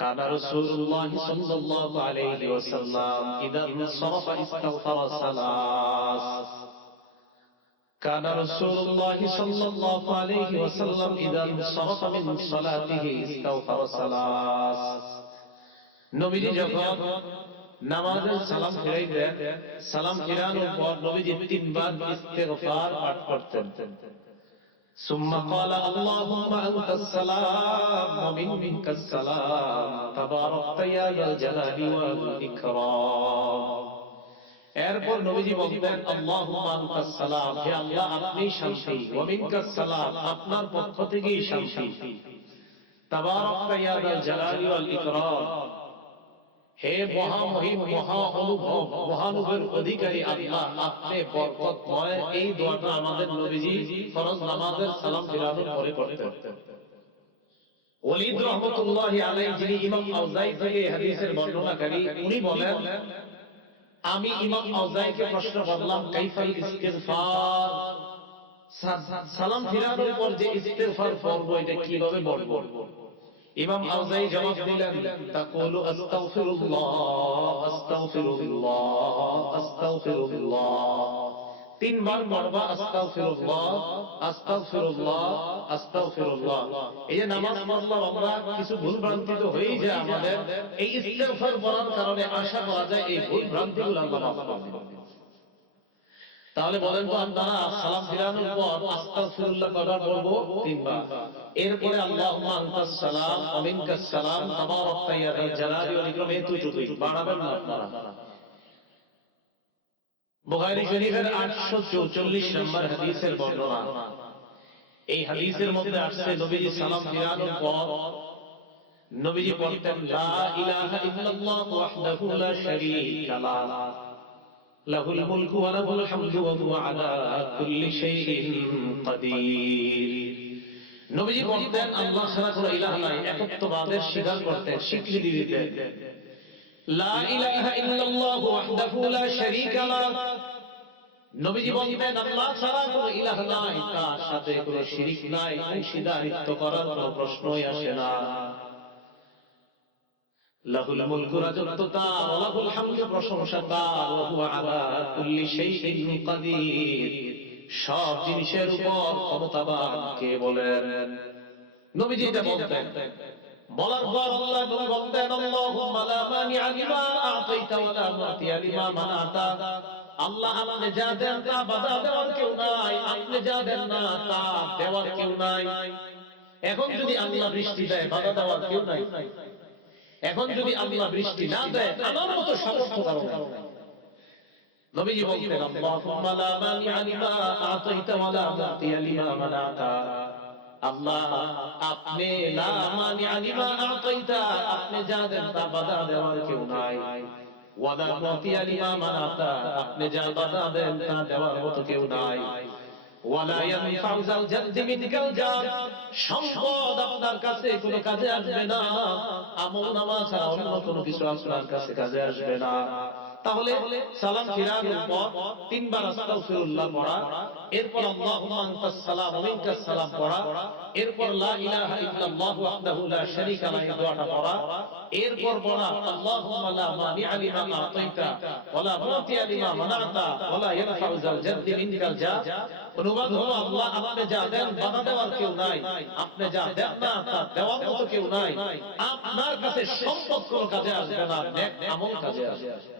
কানা রাসূলুল্লাহ সাল্লাল্লাহু আলাইহি ওয়াসাল্লাম ইযা ইনসারাফা ইস্তাগফারা সালাস। কানা রাসূলুল্লাহ সাল্লাল্লাহু আলাইহি ওয়াসাল্লাম ইযা ইনসারাফা মিন সালাতিহি ইস্তাগফারা সালাস। নবীজি যখন নামাজে সালাম ফিরাইতেন, সালাম ফিরানোর পর নবীজি তিনবার ইস্তিগফার পাঠ করতেন। ثم قال اللهم أنت السلام ومنك السلام تباركت يا ذا الجلال والإكرام। এরপর নবীজি বলতেন আল্লাহুম্মা আনতাস সালাম, হে আল্লাহ আপনি শান্তি, ওয়া মিনকাস সালাম আপনার পক্ষ থেকেই শান্তি, তাবারাকতা ইয়া যাল জালালি ওয়াল ইকরাম, হে মহামহিম মহা অনুভব মহানুভবের অধিকারী আল্লাহ আপনি বরকতময়। এই দোয়াটা আমাদের নবীজি ফরজ নামাজের সালাম ফিরানোর পরে করতেন। ওয়ালিদ রাহমাতুল্লাহি আলাইহি যিনি ইমাম আউজাই থেকে হাদিসের বর্ণনাকারী, উনি বলেন আমি ইমাম আউজাইকে প্রশ্ন করলাম কাইফাল ইস্তিগফার, সালাম ফিরানোর পর যে ইস্তিগফার করব এটা কিভাবে বলবো? ইমাম আউজাই জবাব দিলেন তাকুলু আস্তাগফিরুল্লাহ আস্তাগফিরুল্লাহ আস্তাগফিরুল্লাহ, তিনবার পড়বা আস্তাগফিরুল্লাহ আস্তাগফিরুল্লাহ আস্তাগফিরুল্লাহ। এই যে নামাজ পড়লাম আমরা কিছু ভুল ভ্রান্তি তো হয়েই যায় আমাদের, এই ইস্তিগফার পড়ার কারণে আশা করা যায় এই ভুল ভ্রান্তিগুলো আল্লাহ মাফ করে দিবেন। তাহলে বলেন তো আপনারা সালাম ফিরানোর পর আস্তাগফিরুল্লাহ কয়বার পড়বো? তিনবার। এরপরে আল্লাহুম্মা আনতাস সালাম ওয়া মিনকাস সালাম তাবারাকতা ইয়া যাল জালালি ওয়াল ইকরাম, এতটুকুই, বাড়াবেন না আপনারা। বুখারী শরীফের 844 নম্বর হাদিসের বর্ণনা। এই হাদিসের মধ্যে আসছে নবীজি সালাম ফিরানোর পর নবীজি বলতেন লা ইলাহা ইল্লাল্লাহ ওয়াহদাহু লা শারীকা লাহু লাহুল মুলকু ওয়া লাহুল হামদু ওয়া হুয়া আলা কুল্লি শাইইন কাদির। নবীজি বলতেন আল্লাহ ছাড়া কোনো ইলাহ নাই, একত্ববাদের স্বীকার করতেন, স্বীকৃতি দিতেন। লা ইলাহা ইল্লাল্লাহ ওয়াহদাহু লা শারীকা লাহু, নবীজি বলতেন আল্লাহ ছাড়া কোনো ইলাহ নাই, তার সাথে কোনো শিরিক নাই, অংশীদারিত্ব করার কোনো প্রশ্নই আসে না। লাহুল মুলকু, রাজত্ব তার, ওয়া লাহুল হামদু, প্রশংসা তার, ওয়া হুয়া আলা কুল্লি শাইইন কাদির, সব জিনিসের উপর ক্ষমতাবান কে বলেন? নবীজি এটা বলতেন। বলার পর আল্লাহ নবী বলতেন আল্লাহুম্মা লা মানিআ লিমা আ'তাইতা ওয়া লা মু'তিয়া লিমা মানা'তা, আল্লাহ আপনি যা দেন তা বাধা দেওয়ার কেউ নাই, আপনি যা দেন না তা দেওয়ার কেউ নাই। এখন যদি আল্লাহ বৃষ্টি দেয় বাধা দেওয়ার কেউ নাই, এখন যদি আল্লাহ বৃষ্টি না দেয় আমার মতো সামর্থ্য কারো নাই। নবীজি বলতেন আল্লাহুম্মা লা মানিআ লিমা আ'তাইতা ওয়া লা মু'তিয়া লিমা মানা'তা, আল্লাহ আপনি লা মানিআ লিমা আ'তাইতা, আপনি যা দেন তা বাধা দেওয়ার কেউ নাই, ওয়া লা মু'তিয়া লিমা মানা'তা, আপনি যা বাধা দেন তা দেওয়ার মতো কেউ নাই, ওয়া লা ইয়ানফা'ু যাল জাদ্দি মিনকাল জাদ, সম্পদ আপনার কাছে কোনো কাজে আসবে না, আমল নামা ছাড়া অন্য কোনো কিছু আপনার কাছে কাজে আসবে না। তাহলে সালাম ফিরানোর পর তিনবার আস্তাগফিরুল্লাহ পড়া, এরপর আল্লাহুম্মা আনতাস সালাম ওয়া মিনকাস সালাম পড়া, এরপর লা ইলাহা ইল্লাল্লাহু ওয়াহদাহু লা শারীকা লাহু দোয়াটা পড়া, এরপর পড়া আল্লাহুম্মা লা মানিআ লিমা আ'তাইতা ওয়া লা মু'তিয়া লিমা মানা'তা ওয়া লা ইয়ানফা'ু যাল জাদ্দি মিনকাল জাদ। অনুবাদ হলো আল্লাহ আপনি যা দেন বাধা দেওয়ার কেউ নাই, আপনি যা দেন না তা দেওয়ার মতো কেউ নাই, আপনার কাছে সম্পদ কোনো কাজে আসবে না, নেক আমল কাজে আসবে।